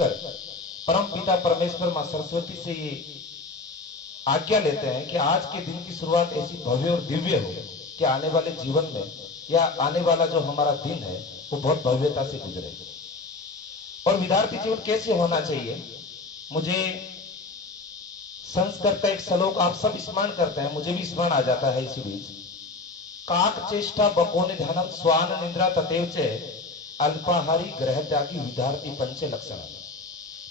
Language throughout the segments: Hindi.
कर परम पिता परमेश्वर मां सरस्वती से ये आज्ञा लेते हैं कि आज के दिन की शुरुआत ऐसी भव्य और दिव्य हो कि आने वाले जीवन में या आने वाला जो हमारा दिन है वो बहुत भव्यता से गुजरे। और विद्यार्थी जीवन कैसे होना चाहिए, मुझे संस्कृत का एक श्लोक आप सब स्मरण करते हैं, मुझे भी स्मरण आ जाता है इसी बीच। काक चेष्टा बकोनि ध्यानम स्वान निद्रा तथैव च अल्पाहारी ग्रह त्यागी विद्यार्थी पंच लक्षण।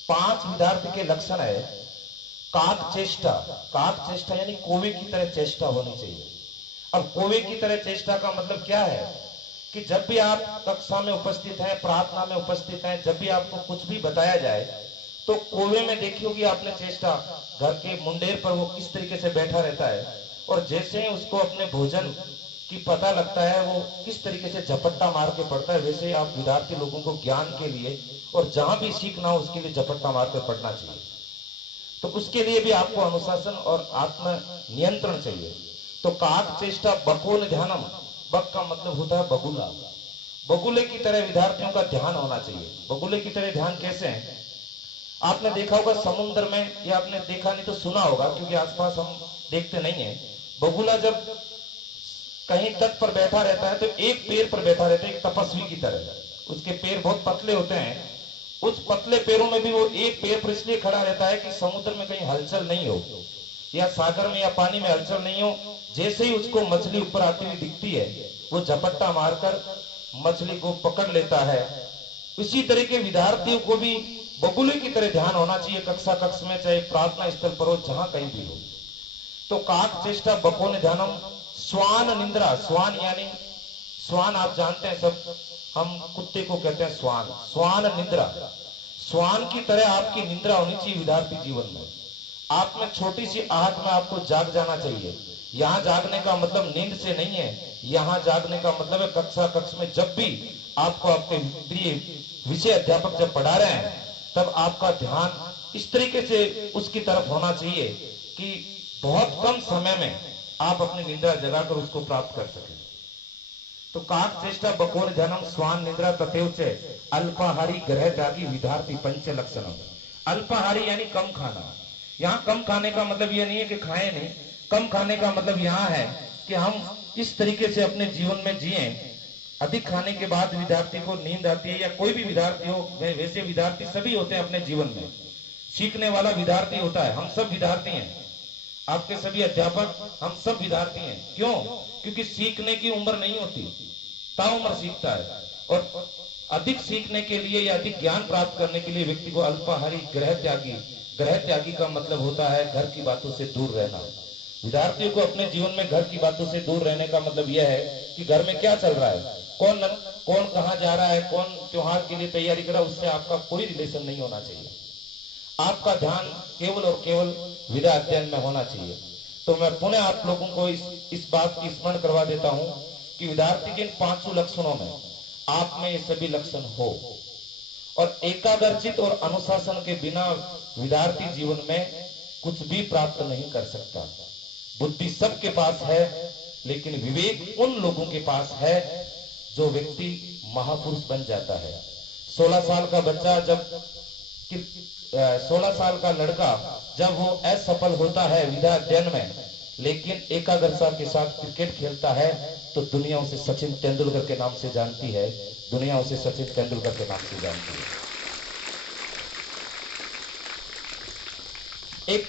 5 विद्यार्थी के लक्षण है। काक चेष्टा यानी कोवे की तरह चेष्टा होनी चाहिए। अब कोवे की तरह चेष्टा का मतलब क्या है कि जब भी आप कक्षा में उपस्थित हैं, प्रार्थना में उपस्थित हैं, जब भी आपको कुछ भी बताया जाए तो कोवे में देखी होगी आपने चेष्टा, घर के मुंडेर पर वो किस तरीके से बैठा रहता है और जैसे ही उसको अपने भोजन की पता लगता है वो किस तरीके से झपट्टा मार के पढ़ता है, वैसे ही आप विद्यार्थी लोगों को ज्ञान के लिए और जहां भी सीखना हो उसके लिए झपट्टा मार कर पढ़ना चाहिए। तो उसके लिए भी आपको अनुशासन और आत्म नियंत्रण चाहिए। तो काक चेष्टा बकोन ध्यानम, बक का मतलब होता है बगुला, बगुले की तरह विद्यार्थियों का ध्यान होना चाहिए। बगुले की तरह ध्यान कैसे है, आपने देखा होगा समुद्र में, या आपने देखा नहीं तो सुना होगा क्योंकि आसपास हम देखते नहीं है। बगुला जब कहीं तट पर बैठा रहता है तो एक पैर पर बैठा रहता है, एक तपस्वी की तरह। उसके पैर बहुत पतले होते हैं, उस पतले पैरों में भी वो एक पैर पर इसलिए खड़ा रहता है कि समुद्र में कहीं हलचल नहीं हो या सागर में या पानी में हलचल नहीं हो। जैसे ही उसको मछली ऊपर आती हुई दिखती है वो झपट्टा मारकर मछली को पकड़ लेता है। इसी तरह के विद्यार्थियों को भी बगुले की तरह ध्यान होना चाहिए, कक्षा कक्ष में, चाहे प्रार्थना स्थल पर हो, जहां कहीं भी हो। तो काक चेष्टा बकोन ध्यानम स्वान निंद्रा, स्वान यानी स्वान आप जानते हैं सब, हम कुत्ते को कहते हैं स्वान, स्वान निंद्रा। स्वान की तरह आपकी निंद्रा होनी चाहिए विद्यार्थी जीवन में। आप में छोटी सी आहट में आपको जाग जाना चाहिए। यहां जागने का मतलब नींद से नहीं है, यहां जागने का मतलब है कक्षा कक्ष में जब भी आपको आपके प्रिय विषय अध्यापक जब पढ़ा रहे हैं तब आपका ध्यान इस तरीके से उसकी तरफ होना चाहिए कि बहुत कम समय में आप अपनी निद्रा जगाकर उसको प्राप्त कर सकें। तो काक चेष्टा बकोन ध्यानम स्वान निद्रा तथैव च अल्पाहारी ग्रह त्यागी विद्यार्थी पंच लक्षणम। अल्पाहारी यानी कम खाना। यहाँ कम खाने का मतलब यह नहीं है कि खाए नहीं, कम खाने का मतलब यहाँ है कि हम इस तरीके से अपने जीवन में जिए। अधिक खाने के बाद विद्यार्थी को नींद आती है, या कोई भी विद्यार्थी हो, वैसे विद्यार्थी सभी होते हैं अपने जीवन में, सीखने वाला विद्यार्थी होता है, हम सब विद्यार्थी हैं, आपके सभी अध्यापक, हम सब विद्यार्थी हैं। क्यों? क्योंकि सीखने की उम्र नहीं होती, ताउम्र सीखता है। और अधिक सीखने के लिए या अधिक ज्ञान प्राप्त करने के लिए व्यक्ति को अल्पाहारी ग्रह त्यागी, ग्रह त्यागी का मतलब होता है घर की बातों से दूर रहना। विद्यार्थियों को अपने जीवन में घर की बातों से दूर रहने का मतलब यह है कि घर में क्या चल रहा है, कौन कहाँ जा रहा है, कौन त्योहार के लिए तैयारी कर रहा है, उससे आपका कोई रिलेशन नहीं होना चाहिए। आपका ध्यान केवल और केवल विद्या अध्ययन में होना चाहिए। तो मैं पुनः आप लोगों को इस बात की स्मरण करवा देता हूं कि विद्यार्थी के इन 5 लक्षणों में आप में ये सभी लक्षण हो, और एकाग्रचित और अनुशासन के बिना विद्यार्थी जीवन में कुछ भी प्राप्त नहीं कर सकता। बुद्धि सबके पास है, लेकिन विवेक उन लोगों के पास है जो व्यक्ति महापुरुष बन जाता है। 16 साल का बच्चा जब 16 साल का लड़का जब वो असफल होता है विद्या अध्ययन में, लेकिन एकाग्रता के साथ क्रिकेट खेलता है, तो दुनिया उसे सचिन तेंदुलकर के नाम से जानती है, दुनिया उसे सचिन तेंदुलकर के नाम से जानती है। एक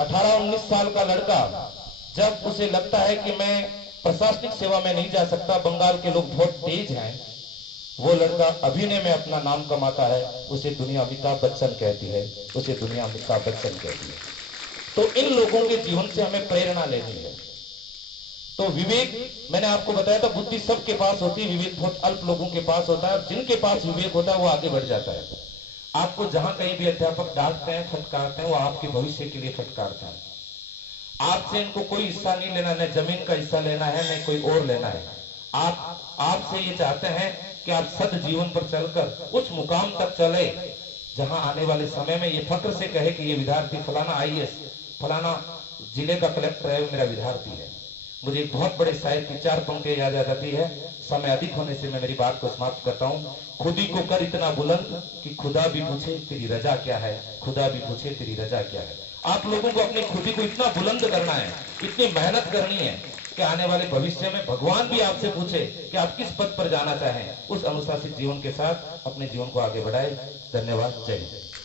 18-19 साल का लड़का जब उसे लगता है कि मैं प्रशासनिक सेवा में नहीं जा सकता, बंगाल के लोग बहुत तेज हैं, वो लड़का अभिनय में अपना नाम कमाता है, उसे दुनिया अमिताभ बच्चन कहती है, उसे दुनिया अमिताभ बच्चन कहती है। तो इन लोगों के जीवन से हमें प्रेरणा लेनी है। तो विवेक, मैंने आपको बताया था, बुद्धि सबके पास होती है, विवेक बहुत अल्प लोगों के पास होता है। जिनके पास विवेक होता है वो आगे बढ़ जाता है। आपको जहां कहीं भी अध्यापक डांटते हैं, फटकारते हैं, वो आपके भविष्य के लिए फटकारते हैं। आपसे इनको कोई हिस्सा नहीं लेना, न जमीन का हिस्सा लेना है, न कोई और लेना है। आपसे ये चाहते हैं कि आप सद जीवन पर चलकर उस मुकाम तक चले जहां आने वाले समय में ये फक्र से कहे कि ये विद्यार्थी फलाना IAS, फलाना जिले का कलेक्टर है, मेरा विद्यार्थी है। मुझे एक बहुत बड़े शायर की 4 पंक्तियां याद आ जाती है। समय अधिक होने से मैं मेरी बात को समाप्त करता हूं। खुद ही को कर इतना बुलंद कि खुदा भी पूछे तेरी रजा क्या है, खुदा भी पूछे तेरी रजा क्या है। आप लोगों को अपने खुद ही को इतना बुलंद करना है, इतनी मेहनत करनी है कि आने वाले भविष्य में भगवान भी आपसे पूछे कि आप किस पद पर जाना चाहें। उस अनुशासित जीवन के साथ अपने जीवन को आगे बढ़ाए। धन्यवाद। जय हिंद।